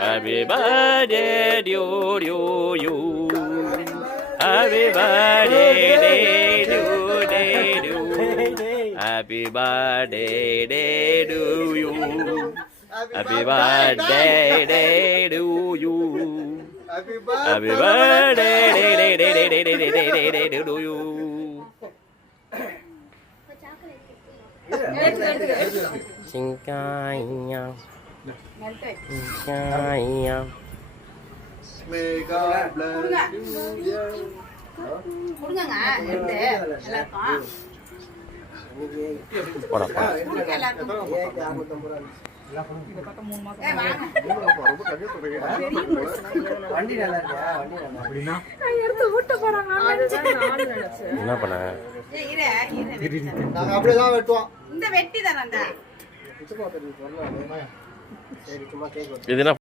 Happy birthday to you. Happy birthday to you. Happy birthday to you. Happy birthday to you. Happy birthday to you. Singkaya. Singkaya. May God bless you. கொடுங்கங்க எடுத்து எல்லாருக்கும் போடப்பா கொடுங்க எல்லாருக்கும் இந்த பக்கம் 3 மாசம் வண்டி நல்லா இருக்கா வண்டி நல்லா அப்படினா எடுத்து ஊட்ட போறாங்க நான் நினைச்சேன் என்ன பண்ண நாங்க அப்படியே தான் வெட்டுவோம் இந்த வெட்டி தானடா இது போறது சொன்னா சரி சும்மா கேக் இது என்ன